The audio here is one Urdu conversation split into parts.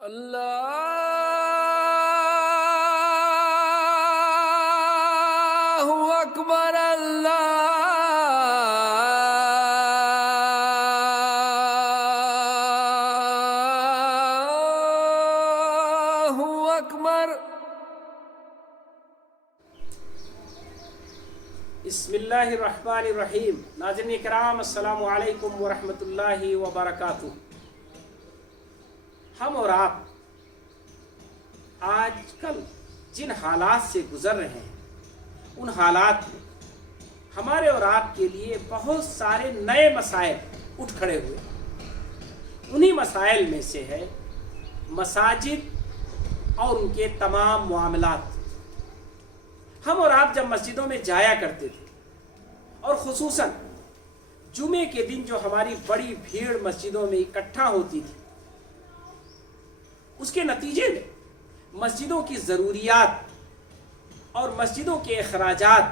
اللہ اکبر اللہ اکبر۔ بسم اللہ الرحمن الرحیم۔ ناظرین کرام، السلام علیکم ورحمۃ اللہ وبرکاتہ۔ ہم اور آپ آج کل جن حالات سے گزر رہے ہیں، ان حالات میں ہمارے اور آپ کے لیے بہت سارے نئے مسائل اٹھ کھڑے ہوئے۔ انہی مسائل میں سے ہے مساجد اور ان کے تمام معاملات۔ ہم اور آپ جب مسجدوں میں جایا کرتے تھے، اور خصوصاً جمعے کے دن جو ہماری بڑی بھیڑ مسجدوں میں اکٹھا ہوتی تھی، اس کے نتیجے میں مسجدوں کی ضروریات اور مسجدوں کے اخراجات،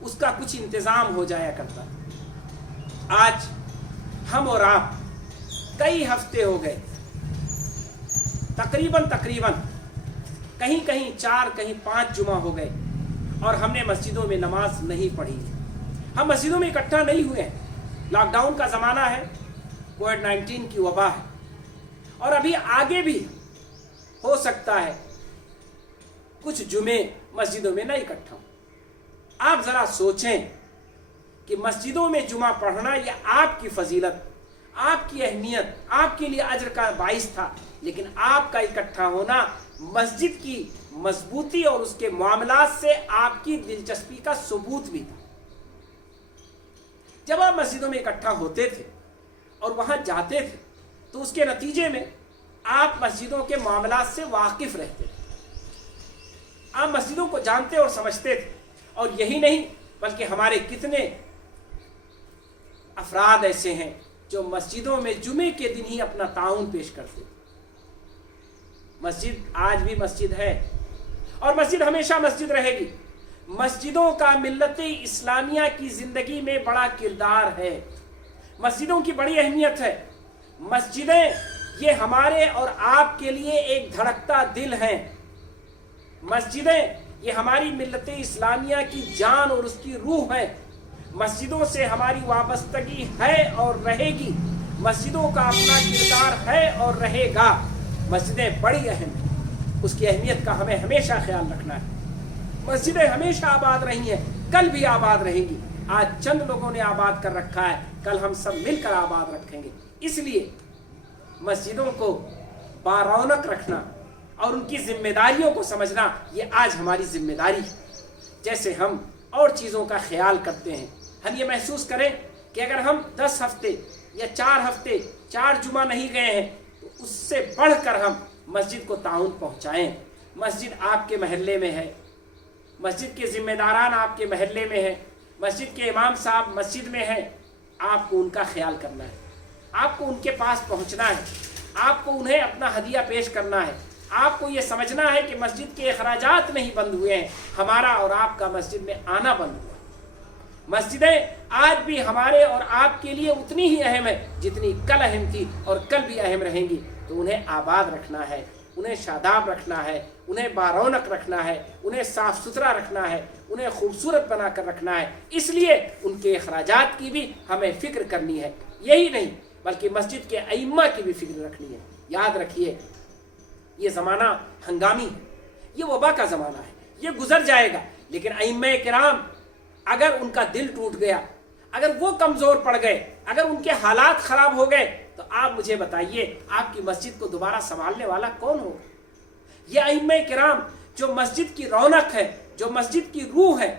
اس کا کچھ انتظام ہو جایا کرتا تھا۔ آج ہم اور آپ کئی ہفتے ہو گئے، تقریباً کہیں 4 کہیں 5 جمعہ ہو گئے، اور ہم نے مسجدوں میں نماز نہیں پڑھی۔ ہم مسجدوں میں اکٹھا نہیں ہوئے ہیں۔ لاک ڈاؤن کا زمانہ ہے، کووڈ-19 کی وبا ہے، اور ابھی آگے بھی ہو سکتا ہے کچھ جمعے مسجدوں میں نہ اکٹھا ہوں۔ آپ ذرا سوچیں کہ مسجدوں میں جمعہ پڑھنا یہ آپ کی فضیلت، آپ کی اہمیت، آپ کے لیے اجر کا باعث تھا، لیکن آپ کا اکٹھا ہونا مسجد کی مضبوطی اور اس کے معاملات سے آپ کی دلچسپی کا ثبوت بھی تھا۔ جب آپ مسجدوں میں اکٹھا ہوتے تھے اور وہاں جاتے تھے، تو اس کے نتیجے میں آپ مسجدوں کے معاملات سے واقف رہتے تھے، آپ مسجدوں کو جانتے اور سمجھتے تھے۔ اور یہی نہیں بلکہ ہمارے کتنے افراد ایسے ہیں جو مسجدوں میں جمعے کے دن ہی اپنا تعاون پیش کرتے تھے۔ مسجد آج بھی مسجد ہے، اور مسجد ہمیشہ مسجد رہے گی۔ مسجدوں کا ملت اسلامیہ کی زندگی میں بڑا کردار ہے، مسجدوں کی بڑی اہمیت ہے۔ مسجدیں یہ ہمارے اور آپ کے لیے ایک دھڑکتا دل ہیں۔ مسجدیں یہ ہماری ملت اسلامیہ کی جان اور اس کی روح ہیں۔ مسجدوں سے ہماری وابستگی ہے اور رہے گی، مسجدوں کا اپنا کردار ہے اور رہے گا۔ مسجدیں بڑی اہم ہیں، اس کی اہمیت کا ہمیں ہمیشہ خیال رکھنا ہے۔ مسجدیں ہمیشہ آباد رہی ہیں، کل بھی آباد رہیں گی۔ آج چند لوگوں نے آباد کر رکھا ہے، کل ہم سب مل کر آباد رکھیں گے۔ اس لیے مسجدوں کو بارونق رکھنا اور ان کی ذمہ داریوں کو سمجھنا، یہ آج ہماری ذمہ داری ہے۔ جیسے ہم اور چیزوں کا خیال کرتے ہیں، ہم یہ محسوس کریں کہ اگر ہم 10 ہفتے یا 4 ہفتے 4 جمعہ نہیں گئے ہیں، تو اس سے بڑھ کر ہم مسجد کو تعاون پہنچائیں۔ مسجد آپ کے محلے میں ہے، مسجد کے ذمہ داران آپ کے محلے میں ہیں، مسجد کے امام صاحب مسجد میں ہیں۔ آپ کو ان کا خیال کرنا ہے، آپ کو ان کے پاس پہنچنا ہے، آپ کو انہیں اپنا ہدیہ پیش کرنا ہے۔ آپ کو یہ سمجھنا ہے کہ مسجد کے اخراجات نہیں بند ہوئے ہیں، ہمارا اور آپ کا مسجد میں آنا بند ہوا۔ مسجدیں آج بھی ہمارے اور آپ کے لیے اتنی ہی اہم ہے جتنی کل اہم تھی، اور کل بھی اہم رہیں گی۔ تو انہیں آباد رکھنا ہے، انہیں شاداب رکھنا ہے، انہیں بارونق رکھنا ہے، انہیں صاف ستھرا رکھنا ہے، انہیں خوبصورت بنا کر رکھنا ہے۔ اس لیے ان کے اخراجات کی بھی ہمیں فکر کرنی ہے۔ یہی نہیں بلکہ مسجد کے ائمہ کی بھی فکر رکھنی ہے۔ یاد رکھیے، یہ زمانہ ہنگامی ہے، یہ وبا کا زمانہ ہے، یہ گزر جائے گا، لیکن ائمہ کرام اگر ان کا دل ٹوٹ گیا، اگر وہ کمزور پڑ گئے، اگر ان کے حالات خراب ہو گئے، تو آپ مجھے بتائیے آپ کی مسجد کو دوبارہ سنبھالنے والا کون ہوگا؟ یہ ائمہ کرام جو مسجد کی رونق ہے، جو مسجد کی روح ہے۔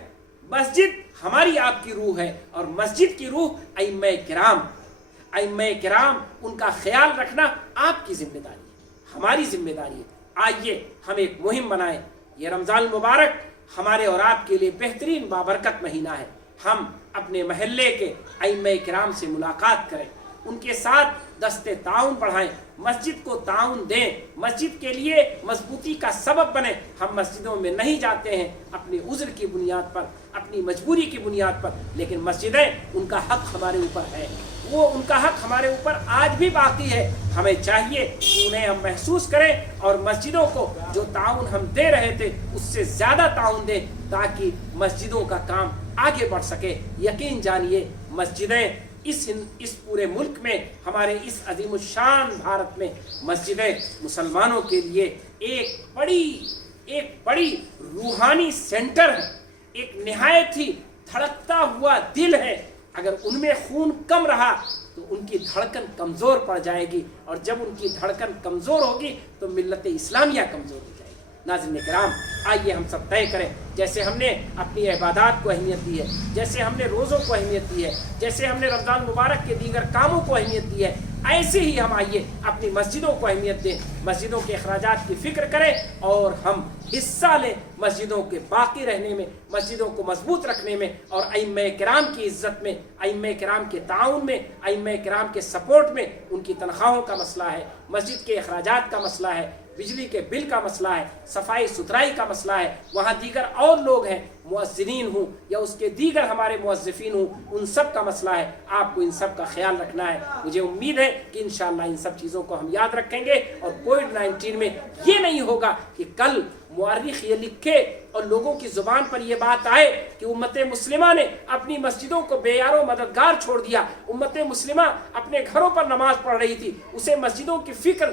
مسجد ہماری آپ کی روح ہے، اور مسجد کی روح ائمہ کرام ان کا خیال رکھنا آپ کی ذمہ داری ہے، ہماری ذمہ داری ہے۔ آئیے ہم ایک مہم بنائیں۔ یہ رمضان المبارک ہمارے اور آپ کے لیے بہترین بابرکت مہینہ ہے۔ ہم اپنے محلے کے ائمہ کرام سے ملاقات کریں، ان کے ساتھ دستے تعاون بڑھائیں، مسجد کو تعاون دیں، مسجد کے لیے مضبوطی کا سبب بنیں۔ ہم مسجدوں میں نہیں جاتے ہیں اپنی عذر کی بنیاد پر، اپنی مجبوری کی بنیاد پر، لیکن مسجدیں ان کا حق ہمارے اوپر ہے، وہ ان کا حق ہمارے اوپر آج بھی باقی ہے. ہمیں چاہیے کہ انہیں ہم محسوس کریں اور مسجدوں کو جو تعاون ہم دے رہے تھے اس سے زیادہ تعاون دیں تاکہ مسجدوں کا کام آگے بڑھ سکے. یقین جانیے مسجدیں اس پورے ملک میں، ہمارے اس عظیم الشان بھارت میں مسجدیں مسلمانوں کے لیے ایک بڑی روحانی سینٹر ہے، ایک نہایت ہی دھڑکتا ہوا دل ہے. اگر ان میں خون کم رہا تو ان کی دھڑکن کمزور پڑ جائے گی، اور جب ان کی دھڑکن کمزور ہوگی تو ملت اسلامیہ کمزور ہو جائے گی. ناظرین کرام، آئیے ہم سب طے کریں، جیسے ہم نے اپنی عبادات کو اہمیت دی ہے، جیسے ہم نے روزوں کو اہمیت دی ہے، جیسے ہم نے رمضان مبارک کے دیگر کاموں کو اہمیت دی ہے، ایسے ہی ہم آئیے اپنی مسجدوں کو اہمیت دیں، مسجدوں کے اخراجات کی فکر کریں اور ہم حصہ لیں مسجدوں کے باقی رہنے میں، مسجدوں کو مضبوط رکھنے میں، اور ائمہ کرام کی عزت میں، ائمہ کرام کے تعاون میں، ائمہ کرام کے سپورٹ میں. ان کی تنخواہوں کا مسئلہ ہے، مسجد کے اخراجات کا مسئلہ ہے، بجلی کے بل کا مسئلہ ہے، صفائی ستھرائی کا مسئلہ ہے، وہاں دیگر اور لوگ ہیں، مؤذنین ہوں یا اس کے دیگر ہمارے موظفین ہوں، ان سب کا مسئلہ ہے. آپ کو ان سب کا خیال رکھنا ہے. مجھے امید ہے کہ انشاءاللہ ان سب چیزوں کو ہم یاد رکھیں گے، اور کووڈ-19 میں یہ نہیں ہوگا کہ کل مورخ یہ لکھے اور لوگوں کی زبان پر یہ بات آئے کہ امت مسلمہ نے اپنی مسجدوں کو بے یار و مددگار چھوڑ دیا. امت مسلمہ اپنے گھروں پر نماز پڑھ رہی تھی، اسے مسجدوں کی فکر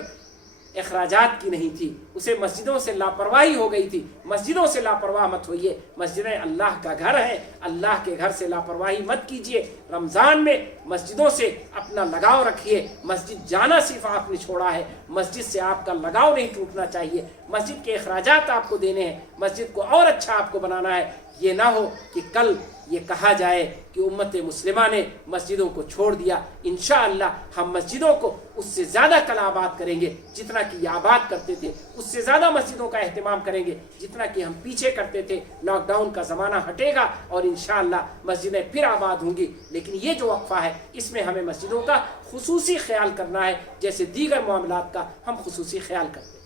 اخراجات کی نہیں تھی، اسے مسجدوں سے لاپرواہی ہو گئی تھی. مسجدوں سے لاپرواہ مت ہوئیے، مسجدیں اللہ کا گھر ہے، اللہ کے گھر سے لاپرواہی مت کیجیے. رمضان میں مسجدوں سے اپنا لگاؤ رکھیے. مسجد جانا صرف آپ نے چھوڑا ہے، مسجد سے آپ کا لگاؤ نہیں ٹوٹنا چاہیے. مسجد کے اخراجات آپ کو دینے ہیں، مسجد کو اور اچھا آپ کو بنانا ہے. یہ نہ ہو کہ کل یہ کہا جائے کہ امت مسلمہ نے مسجدوں کو چھوڑ دیا. انشاءاللہ ہم مسجدوں کو اس سے زیادہ کل آباد کریں گے جتنا کہ یہ آباد کرتے تھے، اس سے زیادہ مسجدوں کا اہتمام کریں گے جتنا کہ ہم پیچھے کرتے تھے. لاک ڈاؤن کا زمانہ ہٹے گا اور انشاءاللہ مسجدیں پھر آباد ہوں گی. لیکن یہ جو وقفہ ہے اس میں ہمیں مسجدوں کا خصوصی خیال کرنا ہے، جیسے دیگر معاملات کا ہم خصوصی خیال کرتے ہیں.